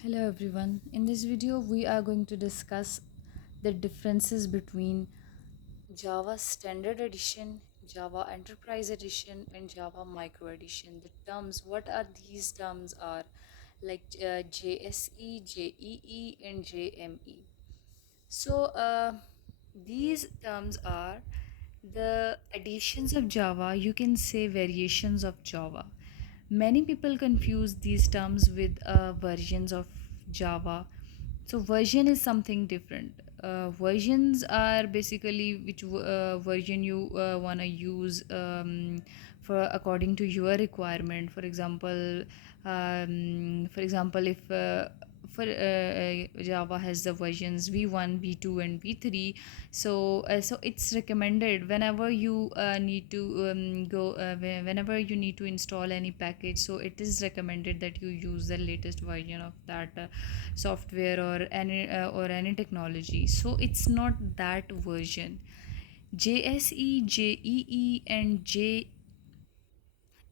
Hello everyone. In this video we are going to discuss the differences between Java Standard Edition, Java Enterprise Edition and Java Micro Edition. The terms, what are these terms are like JSE, JEE and JME. So these terms are the additions of Java, you can say variations of Java. Many people confuse these terms with versions of Java. So version is something different. Versions are basically which version you want to use for according to your requirement. For example, if for Java has the versions v1, v2 and v3. So it's recommended whenever you need to whenever you need to install any package, so it is recommended that you use the latest version of that software or any technology. So it's not that version. JSE, JEE and JME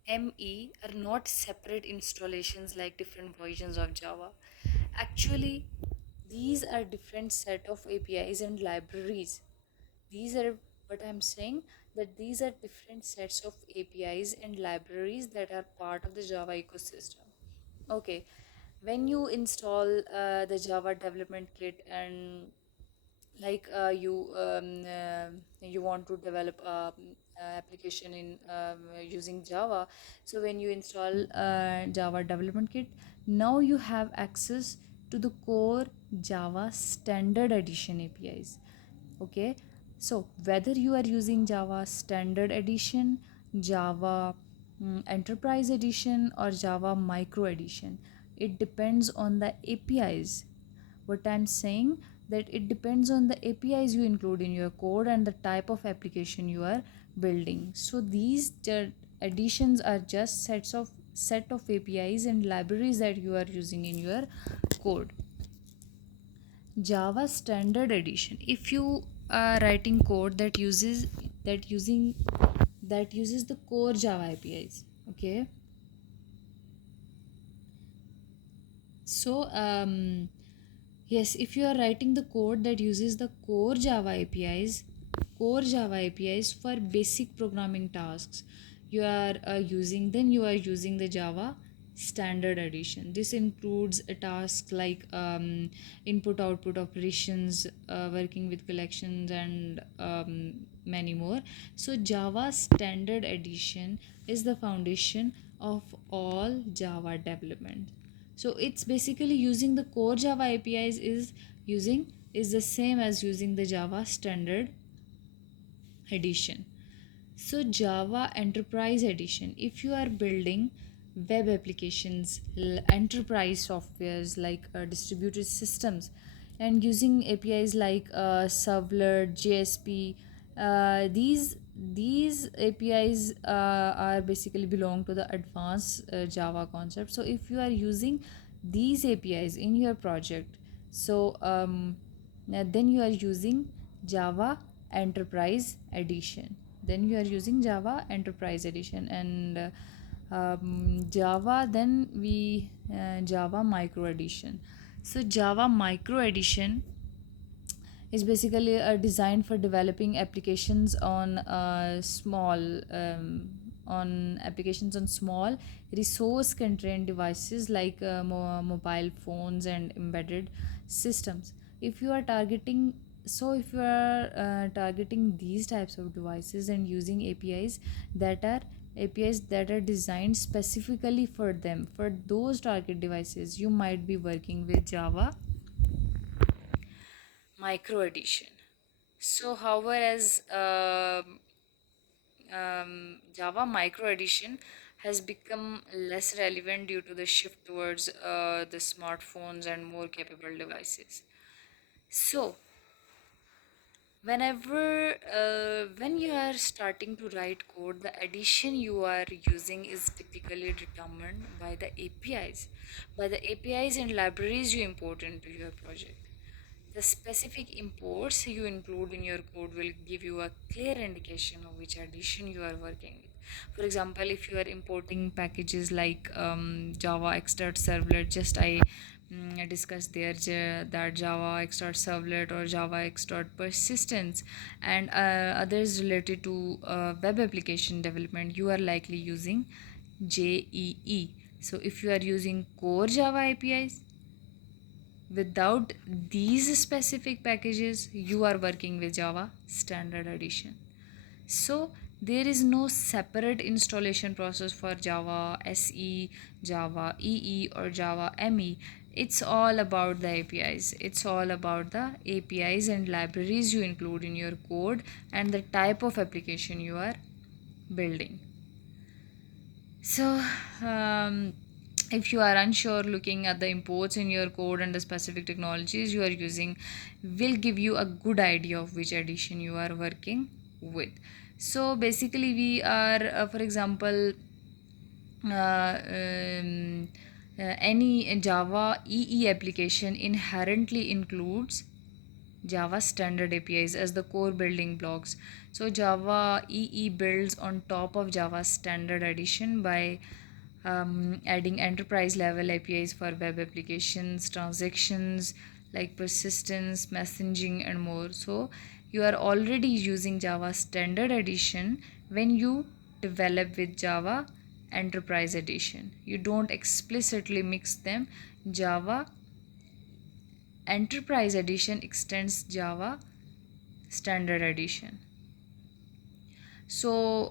are not separate installations like different versions of Java. Actually, these are different set of APIs and libraries. These are what I'm saying, that these are different sets of APIs and libraries that are part of the Java ecosystem. Okay, when you install the Java development kit and like you want to develop a application in using Java. So when you install Java development kit, now you have access to the core Java standard edition APIs. Okay, so whether you are using Java standard edition, Java enterprise edition or Java micro edition, it depends on the APIs. What I'm saying, that it depends on the APIs you include in your code and the type of application you are building. So these additions are just set of APIs and libraries that you are using in your code. Java Standard Edition. If you are writing code that uses the core Java APIs, okay. So yes, if you are writing the code that uses the core Java APIs for basic programming tasks, you are using the Java Standard Edition. This includes a task like input output operations, working with collections, and many more. So Java Standard Edition is the foundation of all Java development. So it's basically using the core Java APIs is the same as using the Java Standard Edition. So Java Enterprise Edition, if you are building web applications, enterprise softwares like distributed systems, and using APIs like Servlet, JSP, these APIs are basically belong to the advanced Java concept. So if you are using these APIs in your project, then you are using Java Enterprise Edition. And Java Micro Edition. So Java Micro Edition is basically designed for developing applications on small resource constrained devices like mobile phones and embedded systems. If you are targeting these types of devices and using APIs that are designed specifically for them, for those target devices, you might be working with Java Micro Edition. So, however, as Java Micro Edition has become less relevant due to the shift towards the smartphones and more capable devices. So, when you are starting to write code, the addition you are using is typically determined by the APIs and libraries you import into your project. The specific imports you include in your code will give you a clear indication of which addition you are working with. For example, if you are importing packages like Java Extrude Servlet, just I discuss there that Java X dot servlet or Java X dot persistence, and others related to web application development, you are likely using JEE. So if you are using core Java APIs, without these specific packages, you are working with Java Standard Edition. So there is no separate installation process for Java SE, Java EE, or Java ME. It's all about the APIs. It's all about the APIs and libraries you include in your code and the type of application you are building. So, if you are unsure, looking at the imports in your code and the specific technologies you are using will give you a good idea of which edition you are working with. So, basically, we are, for example, any Java EE application inherently includes Java standard APIs as the core building blocks. So Java EE builds on top of Java standard edition by adding enterprise level APIs for web applications, transactions like persistence, messaging, and more. So you are already using Java standard edition when you develop with Java enterprise edition. You don't explicitly mix them. Java enterprise edition extends Java standard edition. So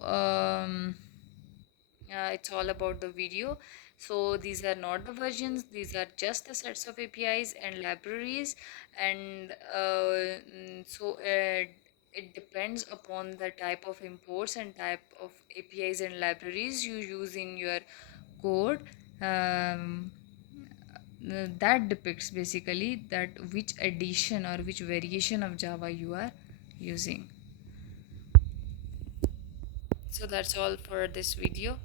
it's all about the video. So these are not the versions, these are just the sets of APIs and libraries, and it depends upon the type of imports and type of APIs and libraries you use in your code. um, that depicts basically that which edition or which variation of Java you are using. So that's all for this video.